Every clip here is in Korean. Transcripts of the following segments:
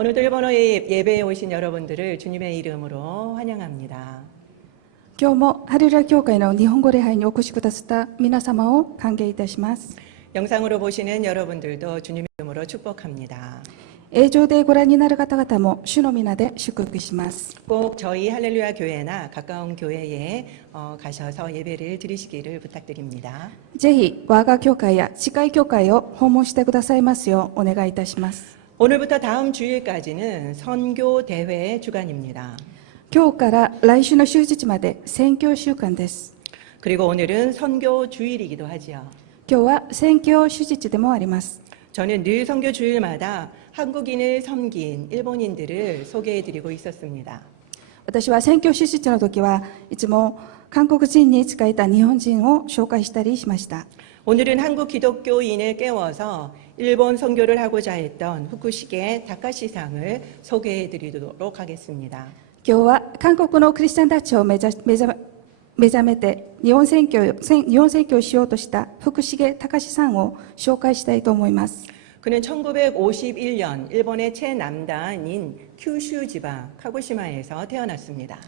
오늘도 일본어의 예배에 오신 여러분들을 주님의 이름으로 환영합니다. 今日もハレルヤ教会の日本語礼拝にお越しくださった皆様を歓迎いたします。 영상으로 보시는 여러분들도 주님의 이름으로 축복합니다. 映像でご覧になる方々も主の皆で祝福します。 꼭 저희 할렐루야 교회나 가까운 교회에 가셔서 예배를 드리시기를 부탁드립니다. ぜひ我が教会や近い教会を訪問してくださいますようお願いいたします。 오늘부터 다음 주일까지는 선교 대회 주간입니다. 今日から来週の終日まで宣教週間です。 그리고 오늘은 선교 주일이기도 하지요. 今日は宣教終日でもあります。 저는 늘 선교 주일마다 한국인을 섬긴 일본인들을 소개해드리고 있었습니다. 私は宣教終日の時はいつも韓国人に仕えた日本人を紹介したりしました。 오늘은 한국 기독교인을 깨워서 일본 선교를 하고자 했던 후쿠시게 다카시상을 소개해드리도록 하겠습니다. 今日は韓国のクリスチャンたちを目覚めて日本宣教をしようとした福重隆さんを紹介したいと思います。 그는 1951년 일본의 최남단인 큐슈 지방 카고시마에서 태어났습니다.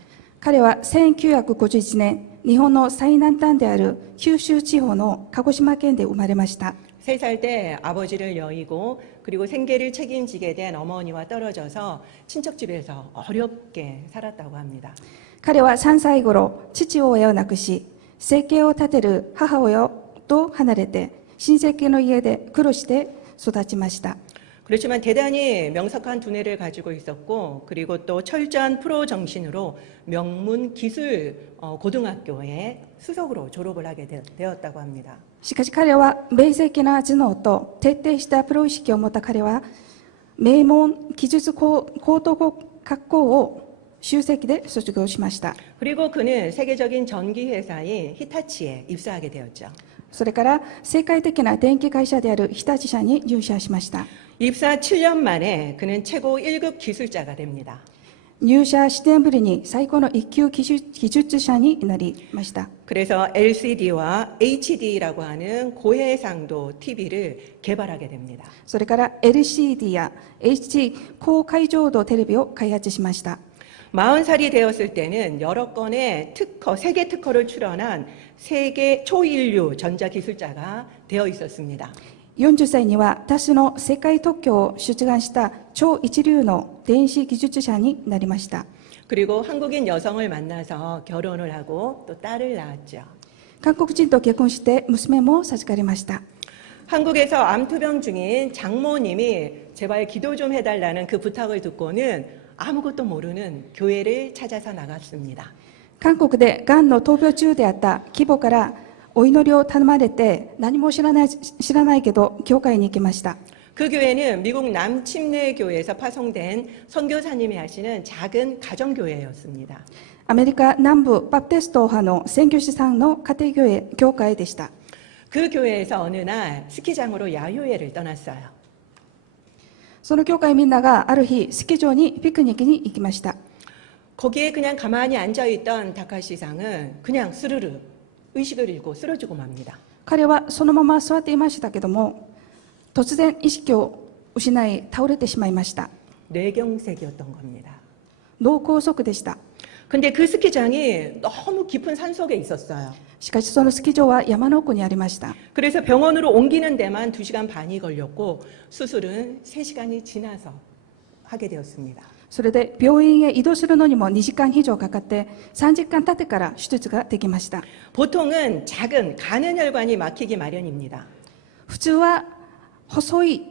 彼は1951年日本の最南端である九州地方の鹿児島県で生まれました。 3살 때 아버지를 여의고 그리고 생계를 책임지게 된 어머니와 떨어져서 친척집에서 어렵게 살았다고 합니다. 彼は3歳頃父親を亡くし生計を立てる母親と離れて親戚の家で苦労して育ちました。 그렇지만 대단히 명석한 두뇌를 가지고 있었고 그리고 또 철저한 프로 정신으로 명문 기술 고등학교에 수석으로 졸업을 하게 되었다고 합니다. しかし彼は明晰な頭脳と徹底したプロ意識を持った彼は名門技術高等学校を修籍で卒業しました。 그리고 그는 세계적인 전기 회사인 히타치에 입사하게 되었죠. それから世界的な電気会社である日立社に入社しました。 입사 7년 만에 그는 최고 1급 기술자가 됩니다. 入社7年ぶりに最高の一級技術者になりました。 그래서 LCD와 HD라고 하는 고해상도 TV를 개발하게 됩니다. それから LCD や HD 高解像度テレビを開発しました。 40살이 되었을 때는 여러 건의 세계 특허를 출원한 세계 초인류 전자기술자가 되어 있었습니다. 40歳には多数の世界特許を出願した超一流の電子技術者になりました。 그리고 한국인 여성을 만나서 결혼을 하고 또 딸을 낳았죠. 韓国人と結婚して娘も授かりました。 한국에서 암투병 중인 장모님이 제발 기도 좀 해달라는 그 부탁을 듣고는 아무것도 모르는 교회를 찾아서 나갔습니다. 韓国でがんの闘病中であった義母からお祈りを頼まれて何も知らないけど教会に行きました。 그 교회는 미국 남침례교회에서 파송된 선교사님이 하시는 작은 가정교회였습니다. アメリカ南部バプテスト派の宣教師さんの家庭教会でした。 그 교회에서 어느 날 스키장으로 야유회를 떠났어요. その教会みんながある日スキー場にピクニックに行きました。 거기에 그냥 가만히 앉아있던 다카시상은 그냥 스르르 의식을 잃고 쓰러지고 맙니다. 彼はそのまま座っていましたけども突然意識を失い倒れてしまいました。 뇌경색이었던 겁니다. 脳梗塞でした。 근데 그 스키장이 너무 깊은 산속에 있었어요. しかしそのスキー場は山の奥にありました。 그래서 병원으로 옮기는 데만 2시간 반이 걸렸고 수술은 3시간이 지나서 하게 되었습니다. それで病院へ移動するのにも2時間以上かかって3時間経ってから手術ができました。 보통은 작은 가는 혈관이 막히기 마련입니다. 普通は細い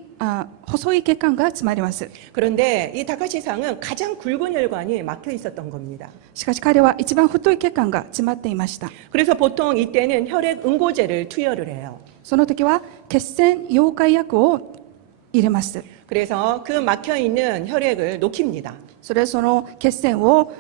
血管が詰まります。 그런데 이 다카시상은 가장 굵은 혈관이 막혀 있었던 겁니다. しかし彼は一番太い血管が詰まっていました。 그래서 보통 이때는 혈액 응고제를 투여를 해요. その時は血栓溶解薬を入れます。 그래서 그 막혀 있는 혈액을 녹입니다. それその血栓を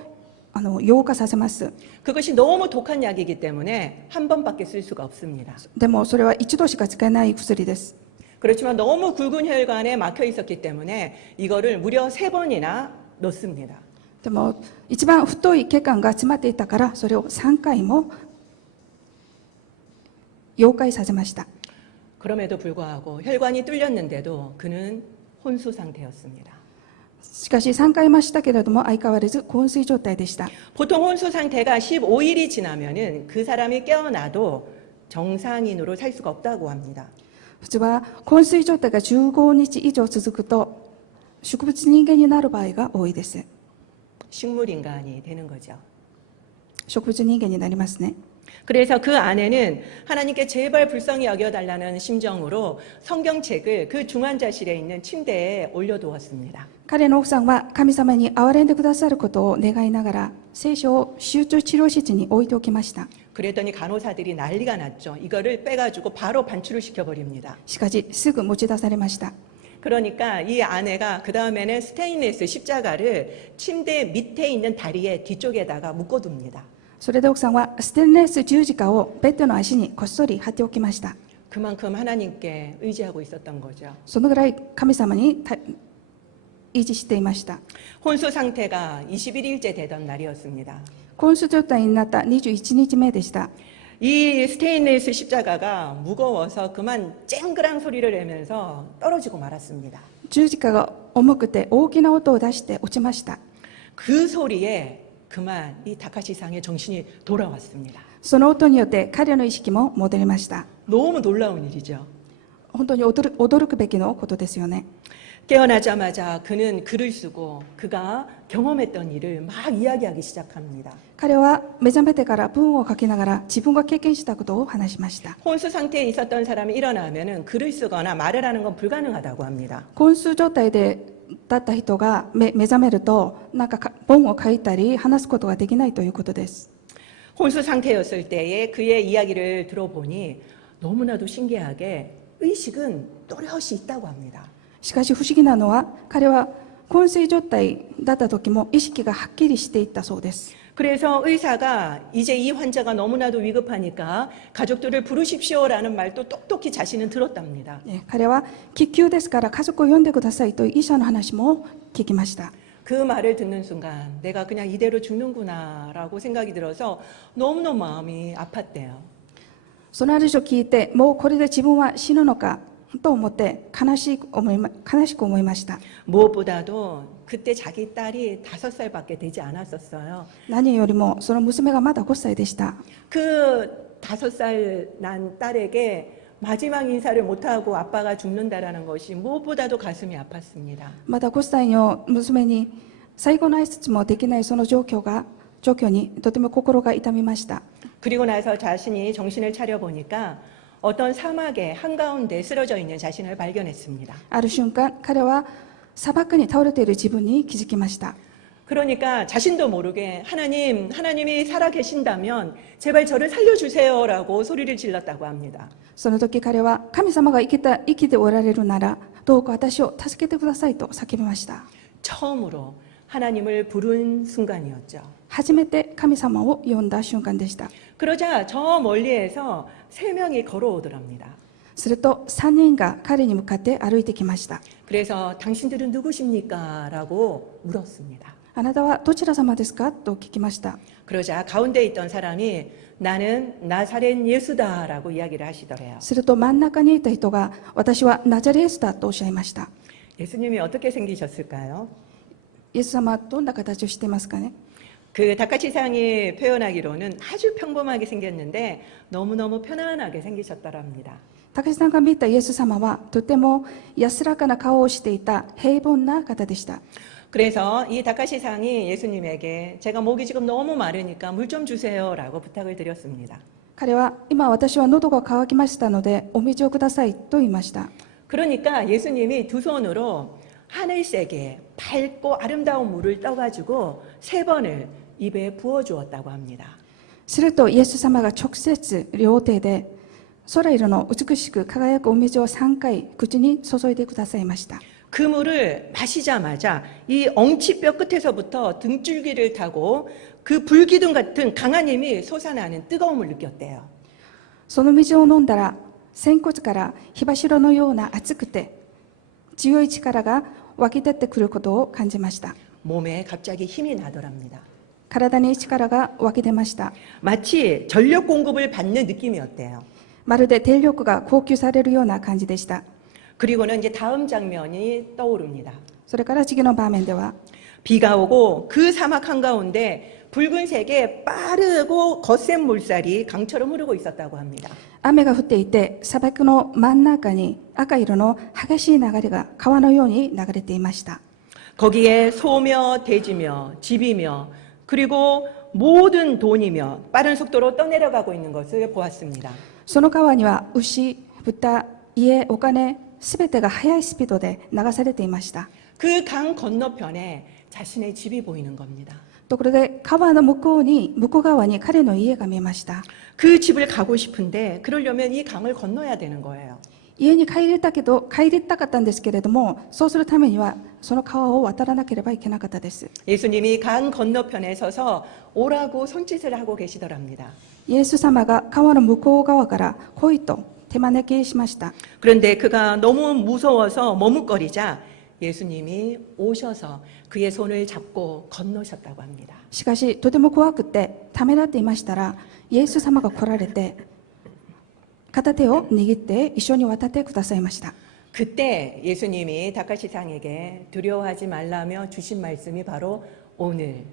溶化させます。 그것이 너무 독한 약이기 때문에 한 번밖에 쓸 수가 없습니다. でもそれは一度しか使えない薬です。 그렇지만 너무 굵은 혈관에 막혀 있었기 때문에 이거를 무려 3번이나 넣습니다. でも一番太い血管が詰まっていたからそれを3回も溶解させました。 그럼에도 불구하고 혈관이 뚫렸는데도 그는 혼수 상태였습니다. しかし3回増したけれども相変わらず昏睡状態でした。 보통 혼수 상태가 15일이 지나면은 그 사람이 깨어나도 정상인으로 살 수가 없다고 합니다. 普通は昏睡状態が15日以上続くと植物人間になる場合が多いです。 식물인간이 되는 거죠. 植物人間になりますね。 그래서 그 아내는 하나님께 제발 불쌍히 여겨달라는 심정으로 성경책을 그 중환자실에 있는 침대에 올려두었습니다. 彼の奥さんは神様に憐れんでくださることを願いながら聖書を集中治療室に置いておきました。 그랬더니 간호사들이 난리가 났죠. 이거를 빼가지고 바로 반출을 시켜버립니다. しかしすぐ持ち出されました。 그러니까 이 아내가 그 다음에는 스테인리스 십자가를 침대 밑에 있는 다리의 뒤쪽에다가 묶어둡니다. それで奥さんはステンレス十字架をベッドの足にこっそり貼っておきました。 그만큼 하나님께 의지하고 있었던 거죠. そのぐらい神様に維持していました。 혼수 상태가 21일째 되던 날이었습니다. 昏睡状態になった21日目でした。 이 스테인리스 십자가가 무거워서 그만 쨍그랑 소리를 내면서 떨어지고 말았습니다. 十字架が重くて大きな音を出して落ちました。 그 소리에 그만 이 다카시상의 정신이 돌아왔습니다. その音によって彼の意識も戻りました。 너무 놀라운 일이죠. 本当に驚くべきのことですよね。 깨어나자마자 그는 글을 쓰고 그가 경험했던 일을 막 이야기하기 시작합니다. 彼は目覚めてから文を書きながら自分が経験したことを話しました。 혼수 상태에 있었던 사람이 일어나면은 글을 쓰거나 말을 하는 건 불가능하다고 합니다. 昏睡状態だった人が目覚めるとなんか本を書いたり話すことができないということです。 혼수 상태였을 때에 그의 이야기를 들어보니 너무나도 신기하게 의식은 또렷이 있다고 합니다. しかし不思議なのは彼は昏睡状態だった時も意識がはっきりしていったそうです。 그래서 의사가 이제 이 환자가 너무나도 위급하니까 가족들을 부르십시오라는 말도 똑똑히 자신은 들었답니다. 彼は緊急ですから家族を呼んでくださいという医者の話も聞きました。 그 말을 듣는 순간 내가 그냥 이대로 죽는구나라고 생각이 들어서 너무너무 마음이 아팠대요. その話を聞いてもうこれで自分は死ぬのかと思って悲しく思いました。 무엇보다도 그때 자기 딸이 5살밖에 되지 않았었어요. 何よりもその娘がまだ5歳でした。 그 5살 난 딸에게 마지막 인사를 못하고 아빠가 죽는다라는 것이 무엇보다도 가슴이 아팠습니다. まだ5歳の娘に最後の挨拶もできないその状況にとても心が痛みました。 그리고 나서 자신이 정신을 차려보니까 어떤 사막의 한가운데 쓰러져 있는 자신을 발견했습니다. ある瞬間彼は砂漠に倒れている自分に気づきました。 그러니까 자신도 모르게 하나님이 살아 계신다면 제발 저를 살려주세요라고 소리를 질렀다고 합니다. その時彼は神様が生きておられるならどうか私を助けてくださいと叫びました。 처음으로 하나님을 부른 순간이었죠. 初めて神様を呼んだ瞬間でした。 그러자 저 멀리에서 3명이 걸어오더랍니다. すると3人が彼に向かって歩いてきました。 그래서 당신들은 누구십니까? 라고 물었습니다. あなたはどちら様ですかと聞きました。 그러자 가운데 있던 사람이 나는 나사렛 예수다 라고 이야기를 하시더래요. すると真ん中にいた人が私はナザレスだとおっしゃいました。 예수님이 어떻게 생기셨을까요? イエス様はどんな形をしていますかね。 그 다카치상이 표현하기로는 아주 평범하게 생겼는데 너무너무 편안하게 생기셨더랍니다. 高橋さんが見たイエス様はとても安らかな顔をしていた平凡な方でした。 그래서 이 다카시상이 예수님에게 제가 목이 지금 너무 마르니까 물 좀 주세요라고 부탁을 드렸습니다. 彼は今私は喉が渇きましたのでお水をくださいと言いました。 그러니까 예수님이 두 손으로 하늘색의 밝고 아름다운 물을 떠가지고 3번을 입에 부어주었다고 합니다. するとイエス様が直接両手で空色の美しく輝くお水を3回口に注いでくださいました。 그 물을 마시자마자 이 엉치뼈 끝에서부터 등줄기를 타고 그 불기둥 같은 강한 힘이 솟아나는 뜨거움을 느꼈대요. その水を飲んだら仙骨から火柱のような熱くて強い力が湧き出てくることを感じました。 몸에 갑자기 힘이 나더랍니다. 体に力が湧き出ました。 마치 전력 공급을 받는 느낌이었대요. まるで電力が供給されるような感じでした。 그리고는 이제 다음 장면이 떠오릅니다. それから次の場面では、 비가 오고 그 사막 한가운데 붉은색의 빠르고 거센 물살이 강처럼 흐르고 있었다고 합니다. 雨が降っていて、砂漠の真ん中に赤色の激しい流れが川のように流れていました。 거기에 소며 돼지며 집이며 그리고 모든 돈이며 빠른 속도로 떠내려가고 있는 것을 보았습니다. その川には牛、豚、家、お金、すべてが速いスピードで流されていました。 그 강 건너편에 자신의 집이 보이는 겁니다. ところで川の向こう側に彼の家が見えました。 그 집을 가고 싶은데 그러려면 이 강을 건너야 되는 거예요. 家に帰りたかったんですけれども、そうするためにはその川を渡らなければいけなかったです。 예수님이 강 건너편에 서서 오라고 손짓을 하고 계시더랍니다. イエス様が川の向こう側から来いと手招きしました。 그런데 그가 너무 무서워서 머뭇거리자 예수님이 오셔서 그의 손을 잡고 건너셨다고 합니다. しかし、とても怖くてためらっていましたら、イエス様が来られて、片手を握って一緒に渡ってくださいました。 그때 예수님이 다카시상에게 두려워하지 말라며 주신 말씀이 바로 오늘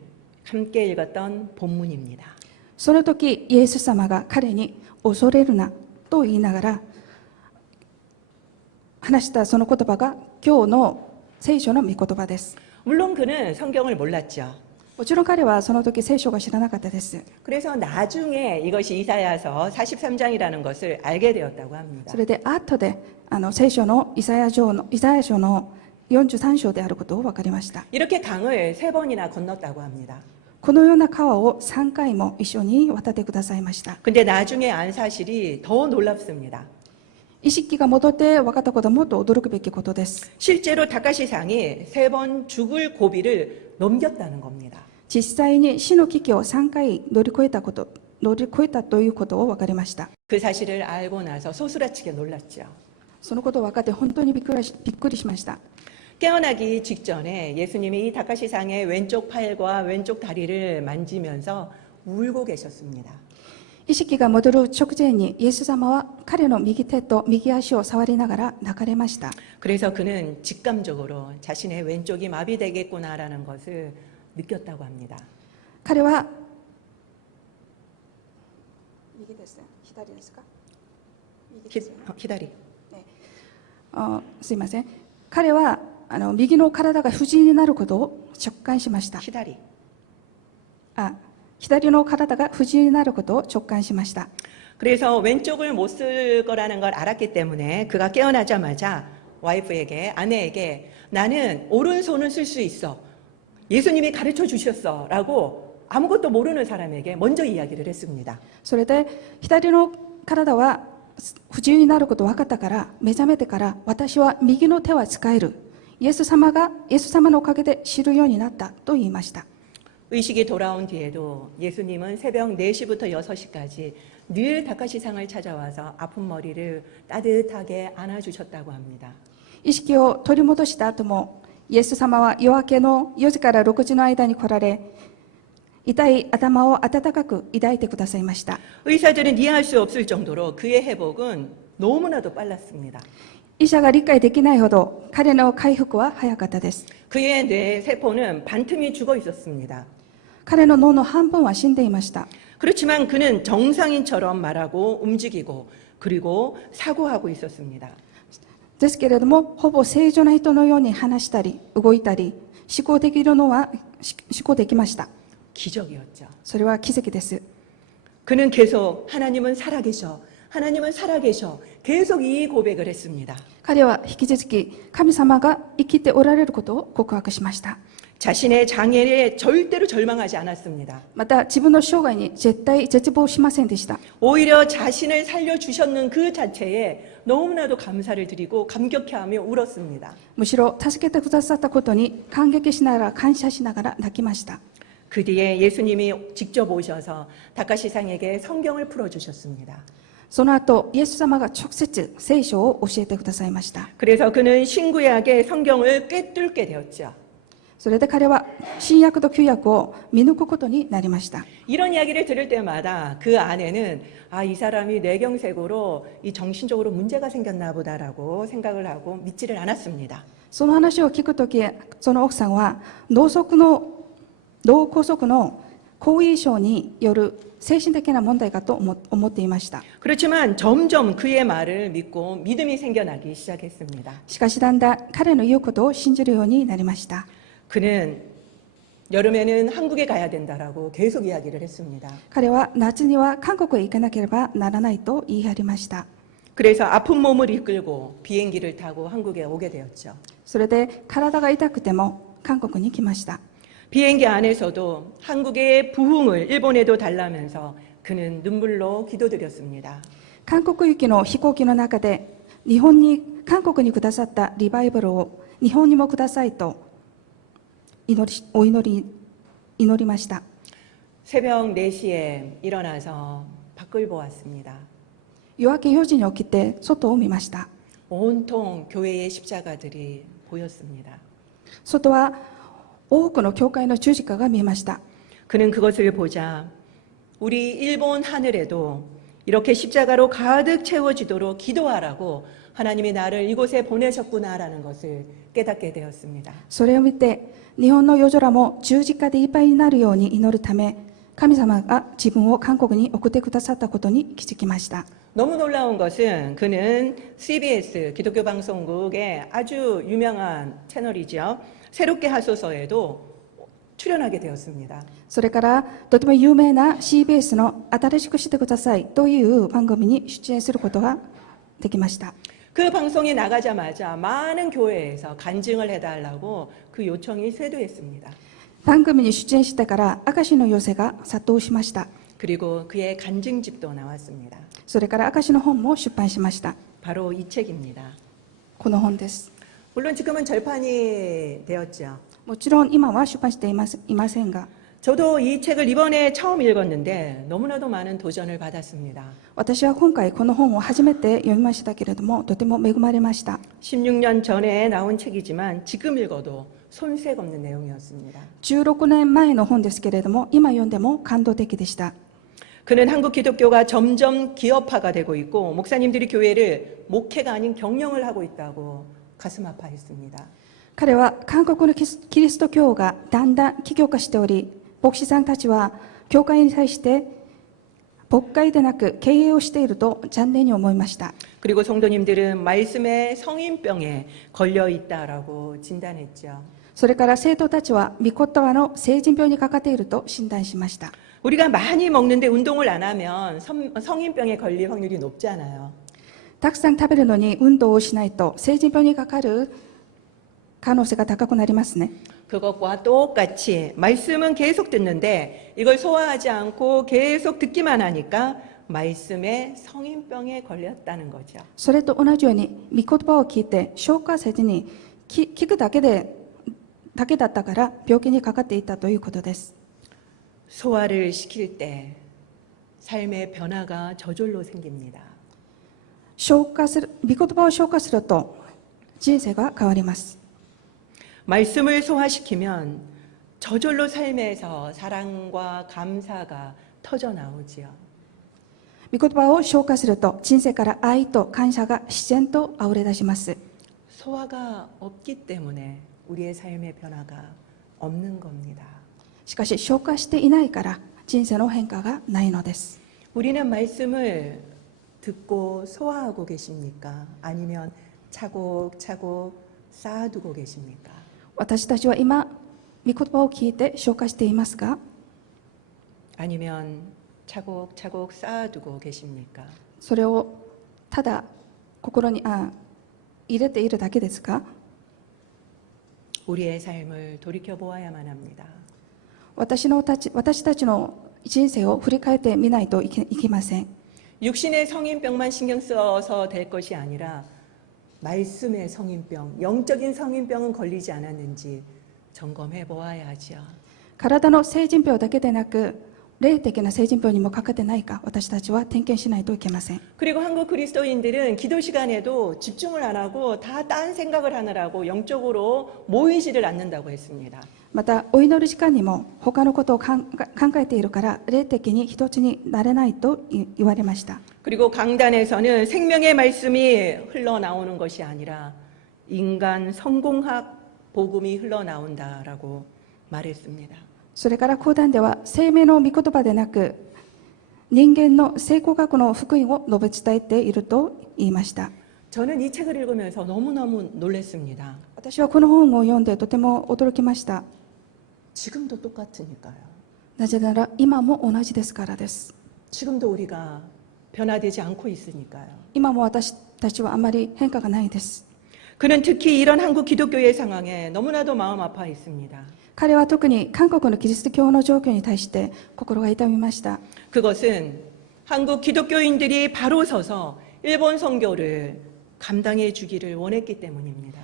함께 읽었던 본문입니다. その時、イエス様が彼に恐れるなと言いながら話したその言葉が今日の聖書の御言葉です。 물론 그는 성경을 몰랐죠. もちろん彼はその時聖書が知らなかったです。 그래서 나중에 이것이 이사야서 43장이라는 것을 알게 되었다고 합니다. それで後で聖書のイザヤ書の43章であることを分かりました。 이렇게 강을 3번이나 건넜다고 합니다. このような川を3回も一緒に渡ってくださいました。 근데 나중에 안 사실이 더 놀랍습니다. 意識が戻って分かったことはもっと驚くべきことです。 실제로 다카시상이 3번 죽을 고비를 넘겼다는 겁니다. 実際に死の危機を3回乗り越えたということを分かりました。 그 사실을 알고 나서 소스라치게 놀랐죠. そのことを分かって本当にびっくりしました。 깨어나기 직전에 예수님이 이 다카시상의 왼쪽 팔과 왼쪽 다리를 만지면서 울고 계셨습니다. 意識が戻る直前にイエス様は彼の右手と右足を触りながら泣かれました。 그래서 그는 직감적으로 자신의 왼쪽이 마비되겠구나라는 것을 느꼈다고 합니다. 彼は右ですね、左ですか？右ですよね。 히다리. すいません。彼は右の体が不自由になることを直感しました。 히다리. 左の体が不自由になることを直感しました。 그래서 왼쪽을 못 쓸 거라는 걸 알았기 때문에 그가 깨어나자마자 와이프에게, 아내에게 나는 오른손을 쓸 수 있어. 예수님이 가르쳐 주셨어. 라고 아무것도 모르는 사람에게 먼저 이야기를 했습니다. それで左の体は不自由になることを分かったから、目覚めてから私は右の手は使える。イエス様のおかげで知るようになったと言いました。 의식이 돌아온 뒤에도 예수님은 새벽 4시부터 6시까지 늘 다카시상을 찾아와서 아픈 머리를 따뜻하게 안아주셨다고 합니다. 意識を取り戻した後も、イエス様は夜明けの4時から6時の間に来られ、痛い頭を温かく抱いてくださいました。 의사들은 이해할 수 없을 정도로 그의 회복은 너무나도 빨랐습니다. 医者が理解できないほど彼の回復は早かったです。 그의 뇌 세포는 반틈이 죽어 있었습니다. 彼の脳の半分は死んでいました。 그렇지만 그는 정상인처럼 말하고 움직이고 그리고 사고하고 있었습니다. ですけれども、ほぼ正常な人のように話したり動いたり思考できました。 기적이었죠. それは奇跡です。 그는 계속 하나님은 살아계셔. 하나님은 살아계셔. 계속 이 고백을 했습니다. 彼は引き続き神様が生きておられることを告白しました。 자신의 장애에 절대로 절망하지 않았습니다. また自分の生涯に絶対絶望しませんでした。 오히려 자신을 살려주셨는 그 자체에 너무나도 감사를 드리고 감격해하며 울었습니다. むしろ助けてくださったことに感激しながら感謝しながら泣きました。 그 뒤에 예수님이 직접 오셔서 다카시상에게 성경을 풀어주셨습니다. その後、イエス様が直接聖書を教えてくださいました。 그래서 그는 신구약의 성경을 꿰뚫게 되었죠. それで彼は新約と旧約を見抜くことになりました。 이런 이야기를 들을 때마다 그 안에는 이 사람이 뇌경색으로 이 정신적으로 문제가 생겼나 보다라고 생각을 하고 믿지를 않았습니다. その話を聞くとき、その奥さんは脳梗塞の後遺症による精神的な問題かと思っていました。 그렇지만 점점 그의 말을 믿고 믿음이 생겨나기 시작했습니다. しかしだんだん彼の言うことを信じるようになりました。 그는 여름에는 한국에 가야 된다라고 계속 이야기를 했습니다. 彼は夏には韓国へ行かなければならないと言い張りました。 그래서 아픈 몸을 이끌고 비행기를 타고 한국에 오게 되었죠. それで体が痛くても韓国に来ました。 비행기 안에서도 한국의 부흥을 일본에도 달라면서 그는 눈물로 기도드렸습니다. 韓国行きの飛行機の中で韓国にくださったリバイバルを日本にもくださいと祈りました。 새벽 4시에 일어나서 밖을 보았습니다. 夜明け4時に起きて外を見ました。 온통 교회의 십자가들이 보였습니다. 外は多くの教会の十字架が見えました。 그는 그것을 보자 우리 일본 하늘에도 이렇게 십자가로 가득 채워지도록 기도하라고 하나님이 나를 이곳에 보내셨구나라는 것을 깨닫게 되었습니다. それを見て日本の夜空も十字架でいっぱいになるように祈るため、神様が自分を韓国に送ってくださったことに気づきました。 너무 놀라운 것은 그는 CBS 기독교 방송국의 아주 유명한 채널이죠. 새롭게 하소서에도 출연하게 되었습니다. それからとても有名な CBS の新しくしてくださいという番組に出演することができました。 그 방송이 나가자마자 많은 교회에서 간증을 해달라고 그 요청이 쇄도했습니다. 番組に出演してから証の要請が殺到しました。 그리고 그의 간증집도 나왔습니다. それから証の本も出版しました。 바로 이 책입니다. この本です。 물론 지금은 절판이 되었죠. もちろん今は出版していませんが、 저도 이 책을 이번에 처음 읽었는데 너무나도 많은 도전을 받았습니다. 私は今回この本を初めて読みましたけれども、とても恵まれました。 16년 전에 나온 책이지만 지금 읽어도 손색 없는 내용이었습니다. 16年前の本ですけれども、今読んでも感動的でした。 그는 한국 기독교가 점점 기업화가 되고 있고 목사님들이 교회를 목회가 아닌 경영을 하고 있다고 가슴 아파했습니다. 彼は韓国のキリスト教がだんだん企業化しており、牧師さんたちは教会に対して牧会でなく経営をしていると残念に思いました。 그리고 성도님들은 말씀의 성인병에 걸려 있다라고 진단했죠. それから生徒たちは御言葉の成人病にかかっていると診断しました。 우리가 많이 먹는데 운동을 안 하면 성인병에 걸릴 확률이 높잖아요. たくさん食べるのに運動をしないと成人病にかかる可能性が高くなりますね。 그것과 똑같이 말씀은 계속 듣는데 이걸 소화하지 않고 계속 듣기만 하니까 말씀에 성인병에 걸렸다는 거죠. それと同じように御言葉を聞いて消化せずに聞くだけだったから病気にかかっていたということです。 소화를 시킬 때 삶의 변화가 저절로 생깁니다. 御言葉を消化すると人生が変わります。 말씀을 소화시키면 저절로 삶에서 사랑과 감사가 터져 나오지요. 御言葉を消化すると人生から愛と感謝が自然と溢れ出します。 소화가 없기 때문에 우리의 삶의 변화가 없는 겁니다. しかし消化していないから人生の変化がないのです。 우리는 말씀을 듣고 소화하고 계십니까? 아니면 차곡차곡 쌓아두고 계십니까? 私たちは今御言葉を聞いて消化していますか？ 아니면 차곡차곡 쌓아두고 계십니까? それをただ心に入れているだけですか？ 우리의 삶을 돌이켜 보아야만 합니다. 私たちの人生を振り返ってみないといけません。 육신의 성인병만 신경 써서 될 것이 아니라 말씀의 성인병, 영적인 성인병은 걸리지 않았는지 점검해 보아야 하죠. 体の成人病だけでなく霊的な成人病にもかかってないか、私たちは点検しないといけません。 그리고 한국 그리스도인들은 기도 시간에도 집중을 안 하고 다 딴 생각을 하느라고 영적으로 모이지를 않는다고 했습니다. またお祈り時間にも他のことを考えているから霊的に一つになれないと言われました。 그리고 강단에서는 생명의 말씀이 흘러나오는 것이 아니라 인간 성공학 복음이 흘러나온다라고 말했습니다. それから講談では生命の御言葉でなく人間の成功学の福音を述べ伝えていると言いました。 저는 이 책을 읽으면서 너무너무 놀랐습니다. 私はこの本を読んでとても驚きました。 지금도 똑같으니까요. なぜなら今も同じですからです。 지금도 우리가 변화되지 않고 있으니까요. 今も私たちはあまり変化がないです。 그는 특히 이런 한국 기독교의 상황에 너무나도 마음 아파 있습니다. 彼は特に韓国のキリスト教の状況に対して心が痛みました。 그것은 한국 기독교인들이 바로 서서 일본 선교를 감당해 주기를 원했기 때문입니다.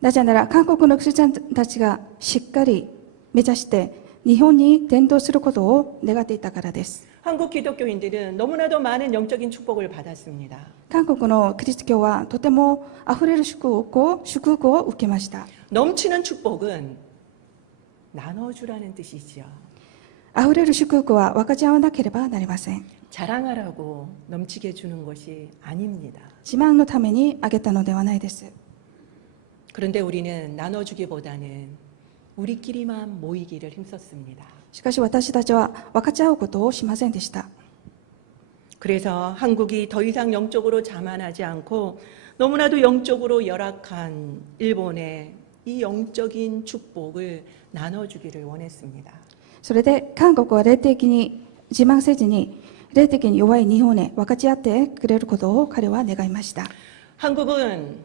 なぜなら韓国のクリスチャンたちがしっかり目指して日本に伝道することを願っていたからです。 한국 기독교인들은 너무나도 많은 영적인 축복을 받았습니다. 韓国のキリスト教はとてもあふれる祝福を受けました。 넘치는 축복은 나눠주라는 뜻이지요. あふれる祝福は分かち合わなければなりません。 자랑하라고 넘치게 주는 것이 아닙니다. 自慢のためにあげたのではないです。 그런데 우리는 나눠주기보다는 우리끼리만 모이기를 힘썼습니다. しかし私たちは分かち合うことをしませんでした。 그래서 한국이 더 이상 영적으로 자만하지 않고 너무나도 영적으로 열악한 일본에 이 영적인 축복을 나눠주기를 원했습니다. それで韓国は霊的に自慢せずに霊的に弱い日本へ分かち合ってくれることを彼は願いました。 한국은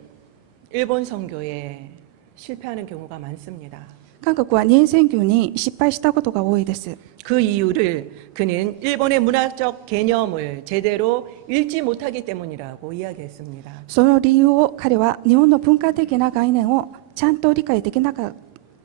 일본 선교에 실패하는 경우가 많습니다. 韓国は日本選挙に失敗したことが多いです。 그 이유를 그는 일본의 문화적 개념을 제대로 읽지 못하기 때문이라고 이야기했습니다. その理由を彼は日本の文化的な概念をちゃんと理解できなかっ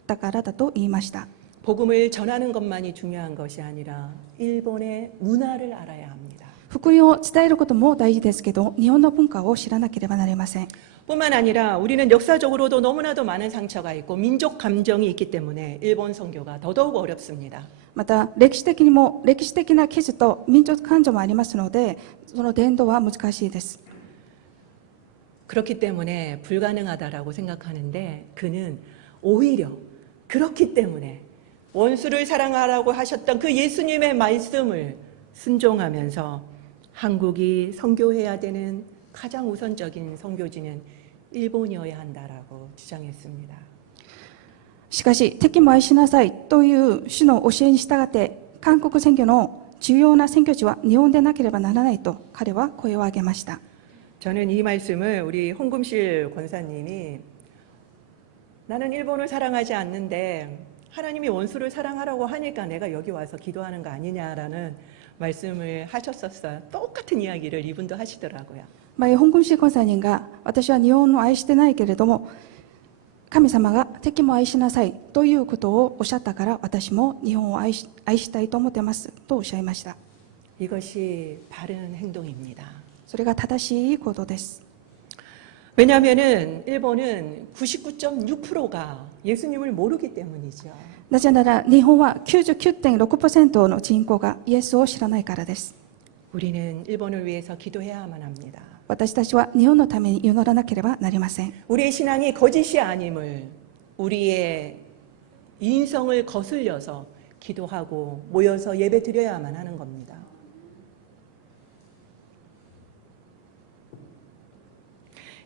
たからだと言いました。 복음을 전하는 것만이 중요한 것이 아니라 일본의 문화를 알아야 합니다. 福音を伝えることも大事ですけど、日本の文化を知らなければなりません。 뿐만 아니라 우리는 역사적으로도 너무나도 많은 상처가 있고 민족 감정이 있기 때문에 일본 선교가 더더욱 어렵습니다. また歴史的な傷と民族感情もありますので、その伝道は難しいです。 그렇기 때문에 불가능하다라고 생각하는데 그는 오히려 그렇기 때문에 원수를 사랑하라고 하셨던 그 예수님의 말씀을 순종하면서 한국이 선교해야 되는 가장 우선적인 선교지는 일본이어야 한다라고 주장했습니다. しかし敵も愛しなさいという主の教えに従って韓国選挙の重要な選挙地は日本でなければならないと彼は声を上げました。 저는 이 말씀을 우리 홍금실 권사님이 나는 일본을 사랑하지 않는데 하나님이 원수를 사랑하라고 하니까 내가 여기 와서 기도하는 거 아니냐라는 말씀을 하셨었어요. 똑같은 이야기를 이분도 하시더라고요. 前香港市コンサーニンが私は日本を愛してないけれども神様が敵も愛しなさいということをおっしゃったから私も日本を愛したいと思ってますとおっしゃいました。 이것이 바른 행동입니다. それが正しいことです。 왜냐하면은 일본은 99.6%가 예수님을 모르기 때문이죠. なぜなら日本は 99.6% の人口がイエスを知らないからです。 우리는 일본을 위해서 기도해야만 합니다. 私たちは日本のために祈らなければなりません。 우리의 신앙이 거짓이 아님을 우리의 인성을 거슬려서 기도하고 모여서 예배 드려야만 하는 겁니다.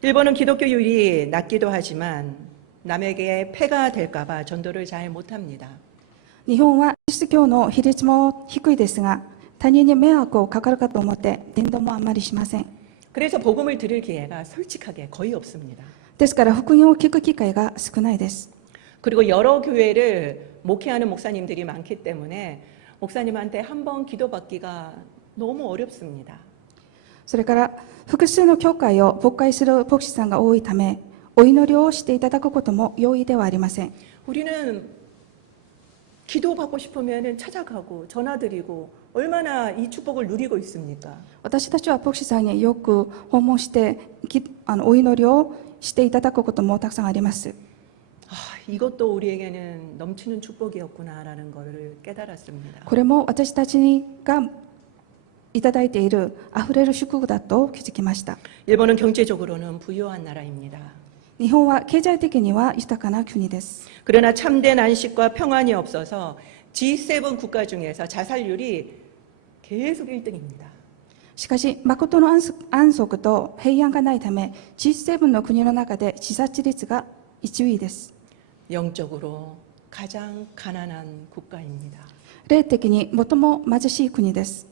일본은 기독교율이 낮기도 하지만 남에게 폐가 될까봐 전도를 잘 못합니다. 日本はキリスト教の比率も低いですが他人に迷惑をかかるかと思って伝道もあまりしません。 그래서 복음을 들을 기회가 솔직하게 거의 없습니다. ですから福音を聞く機会が少ないです。 그리고 여러 교회를 목회하는 목사님들이 많기 때문에 목사님한테 한 번 기도받기가 너무 어렵습니다. それから複数の教会を牧会する牧師さんが多いためお祈りをしていただくことも容易ではありません。 우리는 기도받고 싶으면 찾아가고 전화드리고 얼마나 이 축복을 누리고 있습니까? 私たちは牧師さんによく訪問してお祈りをしていただくこともたくさんあります。 이것도 우리에게는 넘치는 축복이었구나라는 것을 깨달았습니다. これも私たちがいただいているあふれる祝福だと気づきました。 일본은 경제적으로는 부유한 나라입니다. 日本は経済的には豊かな国です。 그러나 참된 안식과 평안이 없어서 G7 국가 중에서 자살률이 계속 1등입니다. しかし、誠の安息と平安がないため、G7 の国の中で自殺率が1位です。 영적으로 가장 가난한 국가입니다. 霊的に最も貧しい国です。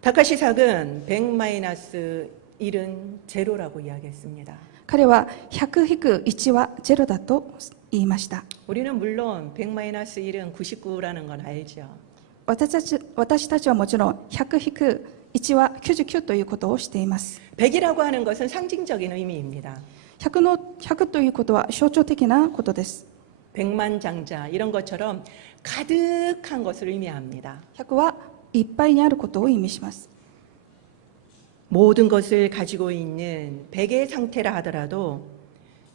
다카시삭은 100-1은 제로라고 이야기했습니다. 彼は100-1はゼロだと言いました。 우리는 물론 100-1은 99라는 건 알죠. 私たちはもちろん100-1は99ということをしています。 100이라고 하는 것은 상징적인 의미입니다. 100ということは象徴的なことです。 백만장자 이런 것처럼 가득한 것을 의미합니다. 100はいっぱいにあることを意味します。 모든 것을 가지고 있는 100의 상태라 하더라도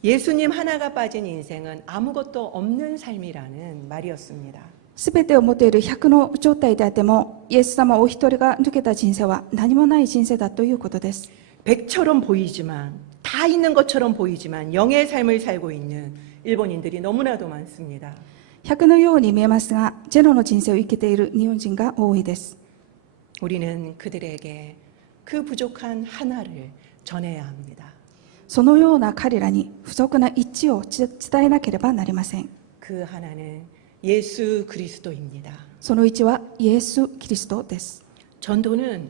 예수님 하나가 빠진 인생은 아무것도 없는 삶이라는 말이었습니다. すべてを持っている100の状態であっても、イエス様お一人が抜けた人生は何もない人生だということです。 100처럼 보이지만 다 있는 것처럼 보이지만 영의 삶을 살고 있는 일본인들이 너무나도 많습니다. 100のように見えますが、ゼロの人生を生きている日本人が多いです。 우리는 그들에게 그 부족한 하나를 전해야 합니다. そのような彼らに不足な一致を伝えなければなりません。 그 하나는 예수 그리스도입니다. その一はイエス・キリストです。 전도는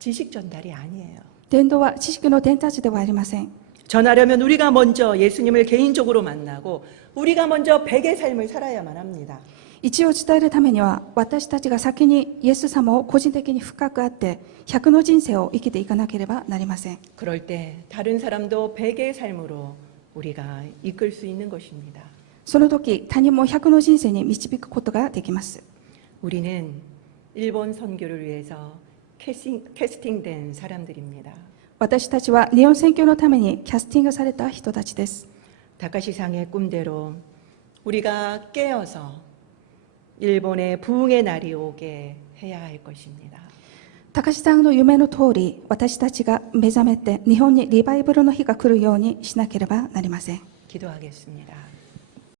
지식 전달이 아니에요. 伝道は知識の伝達ではありません。 전하려면 우리가 먼저 예수님을 개인적으로 만나고 우리가 먼저 100의 삶을 살아야만 합니다. 一を伝えるためには、私たちが先にイエス様を個人的に深く会って、100の人生を生きていかなければなりません。 그럴 때 다른 사람도 100의 삶으로 우리가 이끌 수 있는 것입니다. その時、他人も100の人生に導くことができます。 우리는 일본 선교를 위해서 캐스팅된 사람들입니다. 私たちは日本選挙のためにキャスティングされた人たちです。 다카시상의 꿈대로 우리가 깨어서 일본의 부흥의 날이 오게 해야 할 것입니다. 高志さんの夢の通り、私たちが目覚めて日本にリバイバルの日が来るようにしなければなりません。 기도하겠습니다.